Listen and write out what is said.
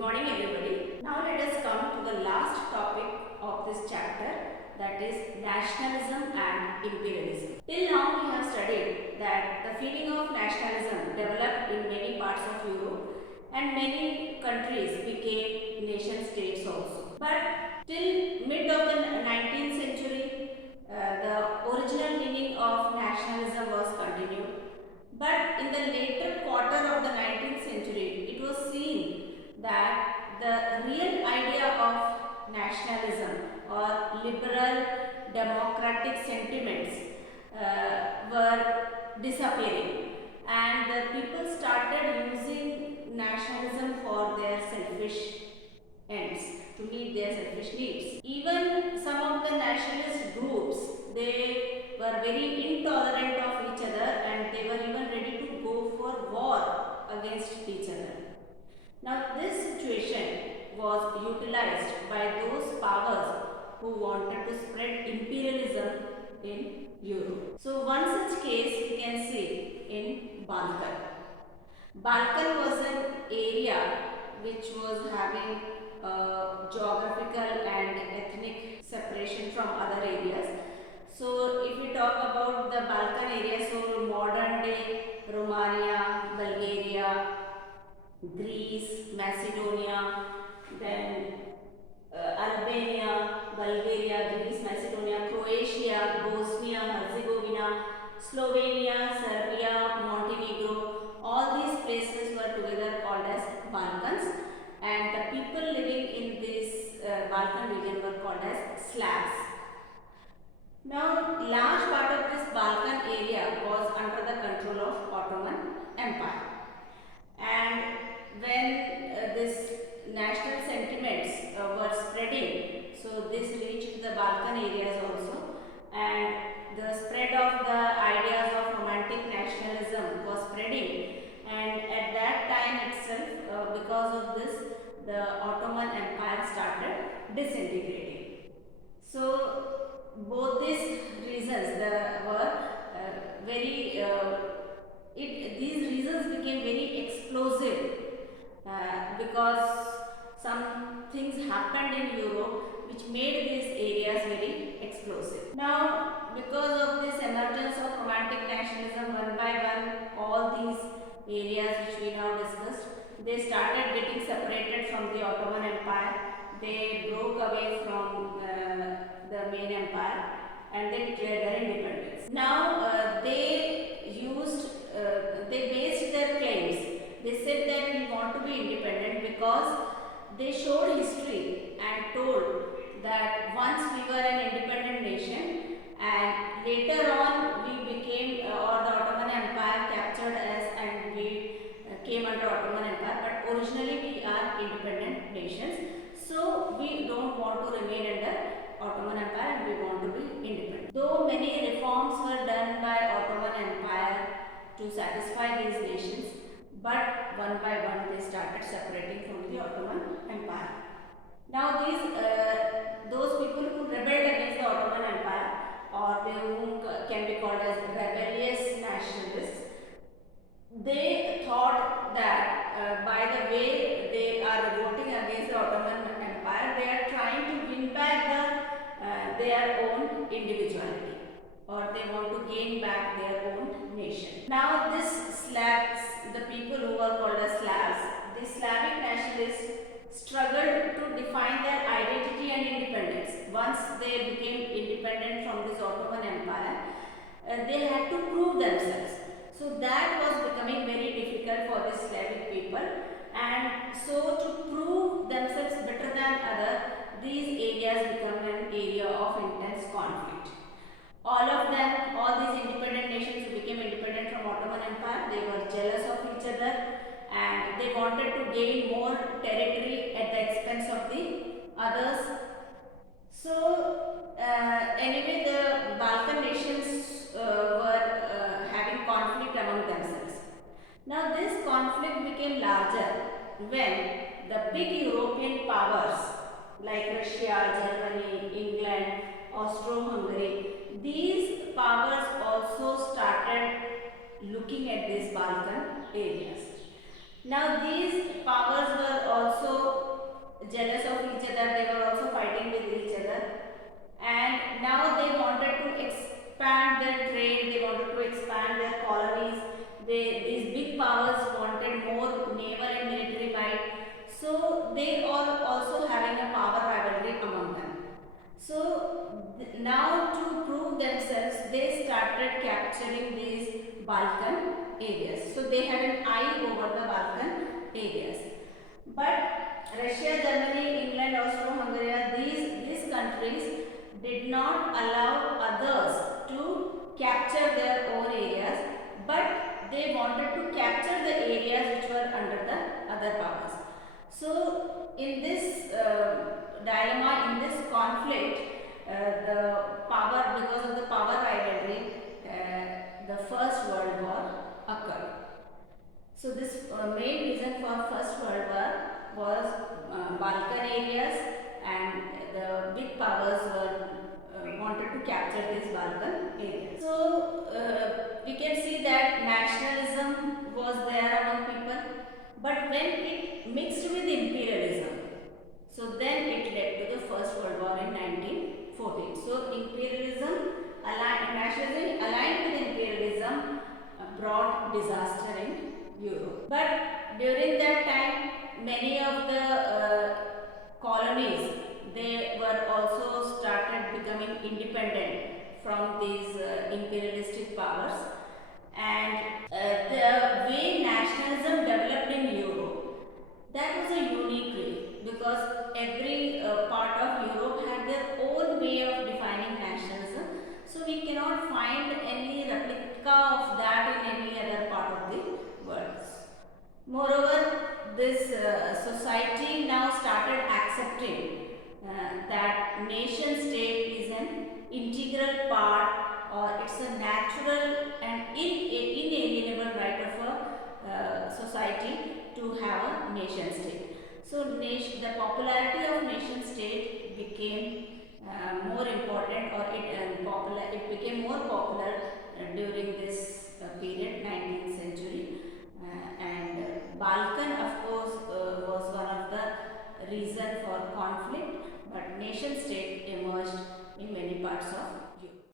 morning everybody. Now let us come to the last topic of this chapter, that is nationalism and imperialism. Till now we have studied that the feeling of nationalism developed in many parts of Europe and many countries became nation states also. But till mid of the 19th century, the original meaning of nationalism was continued. But in the later quarter of the 19th century, it was seen that the real idea of nationalism or liberal democratic sentiments were disappearing, and the people started using nationalism for their selfish ends, to meet their selfish needs. Even some of the nationalist groups, they were very intolerant of each other and they were even ready to go for war against each other. Now this situation was utilized by those powers who wanted to spread imperialism in Europe. So one such case we can see in Balkan. Balkan was an area which was having geographical and ethnic separation from other areas. So if we talk about the Balkan area, so modern day Romania, Bulgaria, Greece, Macedonia, then Albania, Bulgaria, Greece, Macedonia, Croatia, Bosnia, Herzegovina, Slovenia, Serbia, Montenegro, all these places were together called as Balkans, and the people living in this Balkan region were called as Slavs. Now, large part of this Balkan area was under the control of Ottoman Empire, and when this national sentiments were spreading, so this reached the Balkan areas also, and the spread of the ideas of romantic nationalism was spreading, and at that time itself, because of this, the Ottoman Empire started disintegrating. So both these reasons were very these reasons became very explosive because some things happened in Europe which made these areas very explosive. Now, because of this emergence of romantic nationalism, one by one, all these areas which we now discussed, they started getting separated from the Ottoman Empire. They broke away from the main empire and they declared their independence. Now, they based their claims. They said that we want to be independent because they showed history and told that once we were an independent nation and later on we became or the Ottoman Empire captured us and we came under Ottoman Empire, but originally we are independent nations, so we don't want to remain under Ottoman Empire and we want to be independent. Though many reforms were done by Ottoman Empire to satisfy these nations, but one by one they started separating from the Ottoman Empire. Now those people who rebelled against the Ottoman Empire, or they whom can be called as rebellious nationalists, they thought that by the way they are voting against the Ottoman Empire, they are trying to win back their own individuality, or they want to gain back their own nation. Now this Slavs, the people who were called as Slavs, the Slavic nationalists struggled to define their identity and independence. Once they became independent from this Ottoman Empire, they had to prove themselves. So that was becoming very difficult for the Slavic people, and so to prove themselves better than others, these areas become an area of intense conflict. All of them, all these independent nations who became independent from Ottoman Empire, they were jealous of each other and they wanted to gain more territory at the expense of the others. So anyway, the Balkan nations were having conflict among themselves. Now this conflict became larger when the big European powers like Russia, Germany, England, Austro-Hungary, these powers also started looking at these Balkan areas. Now these powers were also they are also having a power rivalry among them. So now to prove themselves, they started capturing these Balkan areas. So they had an eye over the Balkan areas. But Russia, Germany, England, Austro-Hungary, these countries did not allow others to capture their own areas, but they wanted to capture the areas which were under the other powers. So in this dilemma, in this conflict, the power, because of the power rivalry, the First World War occurred. So this main reason for First World War was Balkan areas, and the big powers were wanted to capture these Balkan areas. So we can see that nationalism was there among people, but when it mixed with imperialism, so then it led to the First World War in 1914. So nationalism aligned with imperialism brought disaster in Europe. But during that time, many of the colonies, they were also started becoming independent from these imperialistic powers, and the way nationalism developed in Europe, that was a unique way, because every part of Europe had their own way of defining nationalism. So we cannot find any replica of that in any other part of the world. Moreover, this society now started accepting that nation state is an integral part, or it's a natural and inalienable right of a society to have a nation state. So the popularity of nation state became more important, or it became more popular during this period,